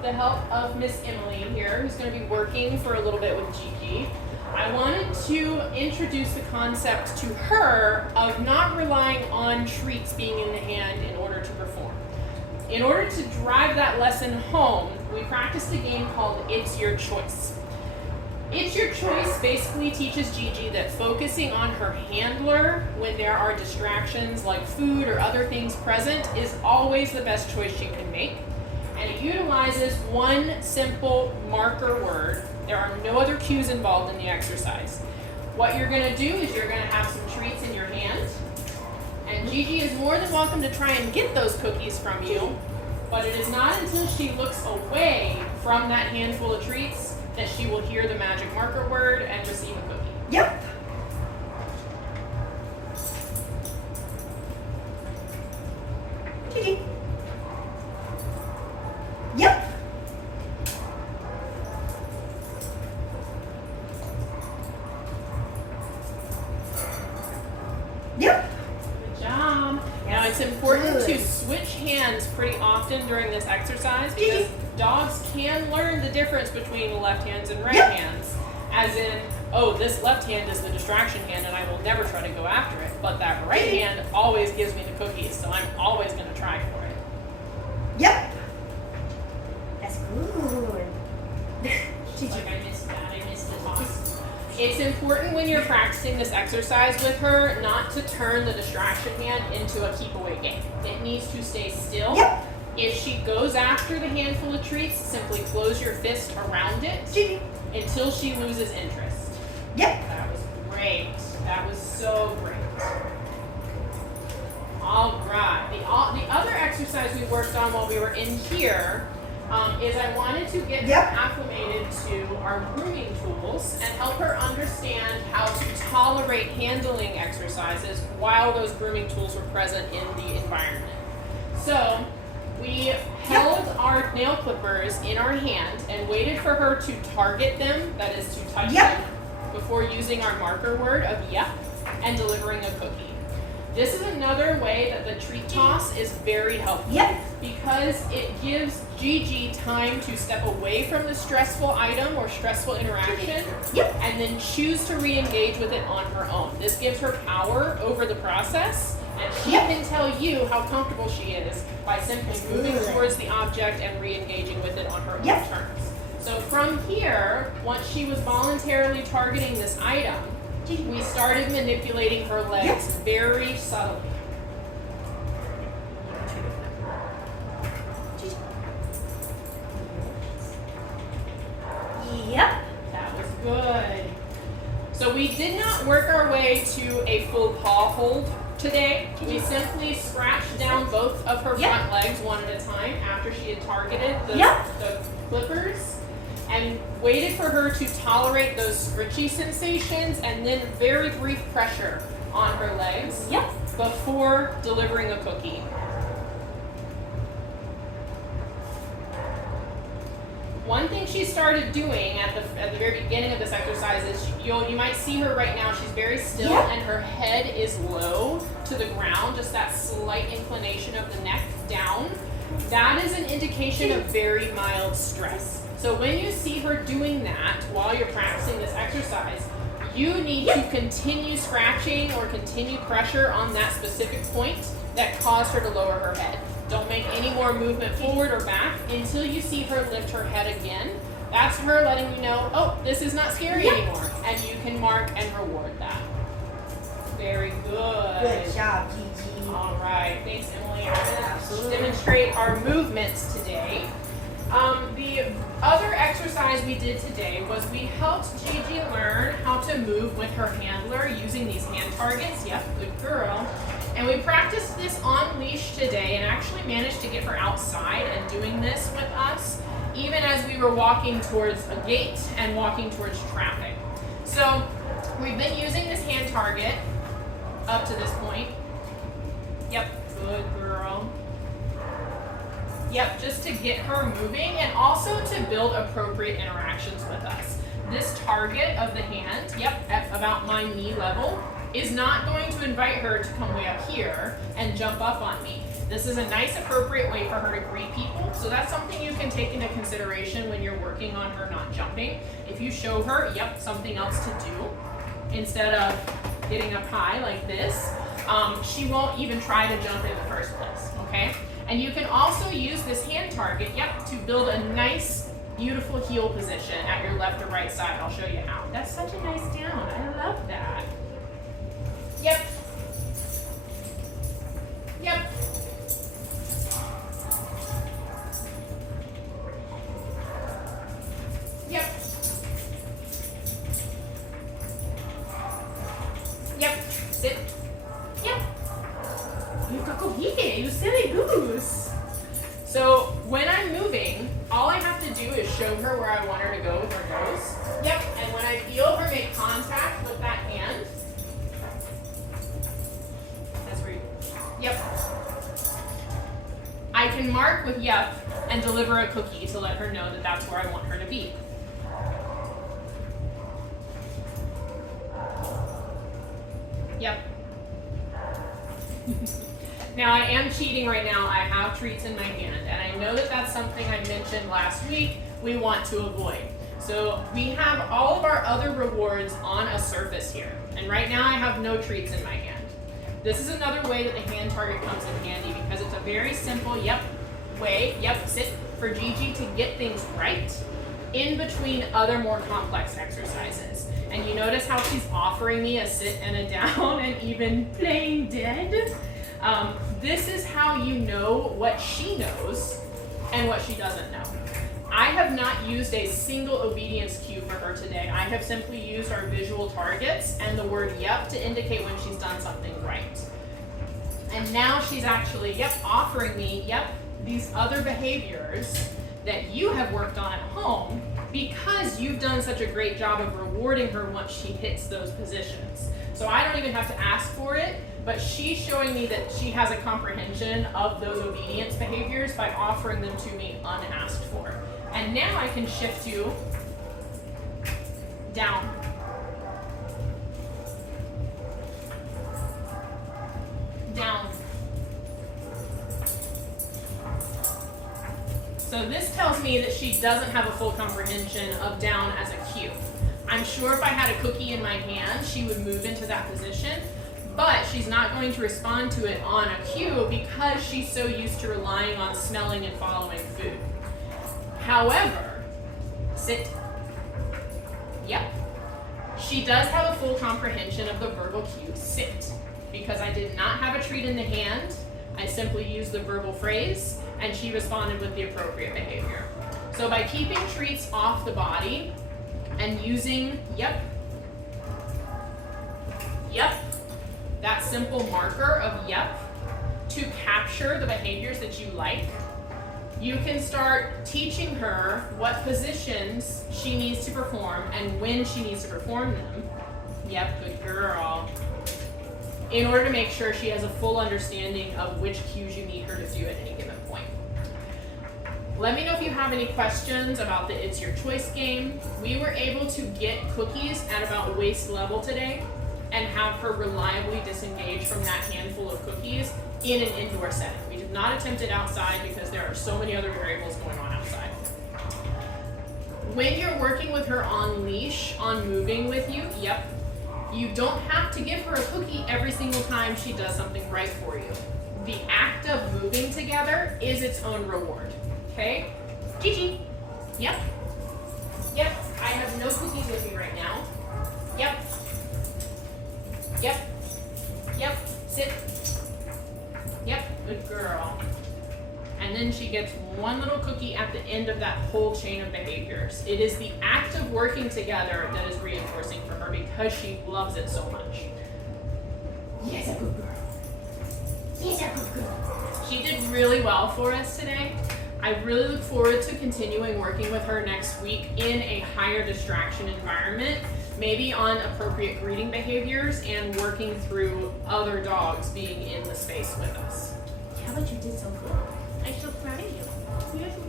with the help of Miss Emily here, who's going to be working for a little bit with Gigi, I wanted to introduce the concept to her of not relying on treats being in the hand in order to perform. In order to drive that lesson home, we practiced a game called It's Your Choice. It's Your Choice basically teaches Gigi that focusing on her handler when there are distractions like food or other things present is always the best choice she can make. And it utilizes one simple marker word. There are no other cues involved in the exercise. What you're going to do is you're going to have some treats in your hand. And Gigi is more than welcome to try and get those cookies from you. But it is not until she looks away from that handful of treats that she will hear the magic marker word and receive a cookie. Yep. Gigi. Yep. Yep. Good job. Now it's important to switch hands pretty often during this exercise because dogs can learn the difference between the left hands and right hands. As in, oh, this left hand is the distraction hand and I will never try to go after it. But that right hand always gives me the cookies, so I'm always going to try for it. Yep. That's good. Like I missed that, I missed the toss. It's important when you're practicing this exercise with her not to turn the distraction hand into a keep away game. It needs to stay still. Yep. If she goes after the handful of treats, simply close your fist around it until she loses interest. Yep. That was great. That was so great. All right. The other exercise we worked on while we were in here is I wanted to get her acclimated to our grooming tools and help her understand how to tolerate handling exercises while those grooming tools were present in the environment. So we held our nail clippers in our hand and waited for her to target them, that is to touch them, before using our marker word of yep and delivering a cookie. This is another way that the treat toss is very helpful because it gives Gigi time to step away from the stressful item or stressful interaction and then choose to re-engage with it on her own. This gives her power over the process and she can tell you how comfortable she is by simply moving towards the object and re-engaging with it on her own terms. So from here, once she was voluntarily targeting this item, we started manipulating her legs very subtly. Yep. That was good. So we did not work our way to a full paw hold today. We simply scratched down both of her front legs one at a time after she had targeted the clippers and waited for her to tolerate those scritchy sensations and then very brief pressure on her legs before delivering a cookie. One thing she started doing at the very beginning of this exercise is you might see her right now, she's very still and her head is low to the ground, just that slight inclination of the neck down. That is an indication of very mild stress. So when you see her doing that while you're practicing this exercise, you need to continue scratching or continue pressure on that specific point that caused her to lower her head. Don't make any more movement forward or back until you see her lift her head again. That's her letting you know, oh, this is not scary anymore. And you can mark and reward that. Very good. Good job, Gigi. All right, thanks, Emily. I'm going to demonstrate our movements today. The other exercise we did today was we helped Gigi learn how to move with her handler using these hand targets. Yep, good girl. And we practiced this on leash today and actually managed to get her outside and doing this with us, even as we were walking towards a gate and walking towards traffic. So we've been using this hand target up to this point. Yep, good girl. Yep, just to get her moving and also to build appropriate interactions with us. This target of the hand, at about my knee level, is not going to invite her to come way up here and jump up on me. This is a nice, appropriate way for her to greet people. So that's something you can take into consideration when you're working on her not jumping. If you show her, yep, something else to do, instead of getting up high like this, she won't even try to jump in the first place, okay? And you can also use this hand target, yep, to build a nice, beautiful heel position at your left or right side. I'll show you how. That's such a nice down. I love that. Yep. Yep. Yep. Yep. Sit. Yep. You've got Gigi, you silly goose. So when I'm moving, all I have to do is show her where I want her to go with her nose. Yep. And when I feel her make contact with that hand, that's where you, yep. I can mark with yep and deliver a cookie to let her know that that's where I want her to be. Yep. Now I am cheating right now. I have treats in my hand, and I know that that's something I mentioned last week we want to avoid. So we have all of our other rewards on a surface here, and right now I have no treats in my hand. This is another way that the hand target comes in handy because it's a very simple, yep, way, yep, sit for Gigi to get things right in between other more complex exercises. And you notice how she's offering me a sit and a down and even playing dead? This is how you know what she knows and what she doesn't know. I have not used a single obedience cue for her today. I have simply used our visual targets and the word yep to indicate when she's done something right. And now she's actually, yep, offering me, yep, these other behaviors that you have worked on at home because you've done such a great job of rewarding her once she hits those positions. So I don't even have to ask for it, but she's showing me that she has a comprehension of those obedience behaviors by offering them to me unasked for. And now I can shift to down. Down. So this tells me that she doesn't have a full comprehension of down as a cue. I'm sure if I had a cookie in my hand, she would move into that position, but she's not going to respond to it on a cue because she's so used to relying on smelling and following food. However, sit. Yep. She does have a full comprehension of the verbal cue, sit. Because I did not have a treat in the hand, I simply used the verbal phrase, and she responded with the appropriate behavior. So by keeping treats off the body and using yep, yep, that simple marker of yep to capture the behaviors that you like, you can start teaching her what positions she needs to perform and when she needs to perform them. Yep, good girl. In order to make sure she has a full understanding of which cues you need her to do at any given point. Let me know if you have any questions about the It's Your Choice game. We were able to get cookies at about waist level today and have her reliably disengage from that handful of cookies in an indoor setting. We did not attempt it outside because there are so many other variables going on outside. When you're working with her on leash, on moving with you, yep, you don't have to give her a cookie every single time she does something right for you. The act of moving together is its own reward, okay? Gigi, yep, yep, I have no cookies with me right now. Yep, yep, yep, sit, yep, good girl. And then she gets one little cookie at the end of that whole chain of behaviors. It is the act of working together that is reinforcing for her because she loves it so much. Yes, a good girl. Yes, a good girl. She did really well for us today. I really look forward to continuing working with her next week in a higher distraction environment, maybe on appropriate greeting behaviors and working through other dogs being in the space with us. Yeah, but you did so good. I'm so proud of you. You're so